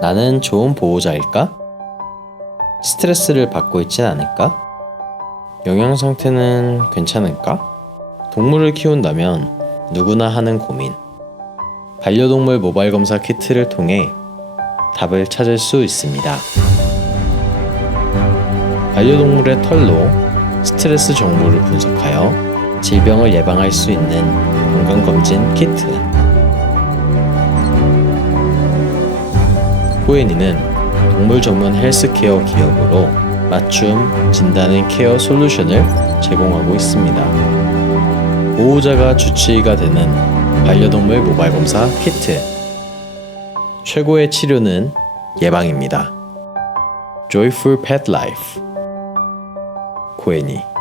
나는 좋은 보호자일까? 스트레스를 받고 있진 않을까? 영양 상태는 괜찮을까? 동물을 키운다면 누구나 하는 고민. 반려동물 모바일 검사 키트를 통해 답을 찾을 수 있습니다. 반려동물의 털로 스트레스 정보를 분석하여 질병을 예방할 수 있는 건강검진 키트. 코에니는 동물 전문 헬스케어 기업으로 맞춤 진단의 케어 솔루션을 제공하고 있습니다. 보호자가 주치의가 되는 반려동물 모바일 검사 키트. 최고의 치료는 예방입니다. Joyful Pet Life. 코에니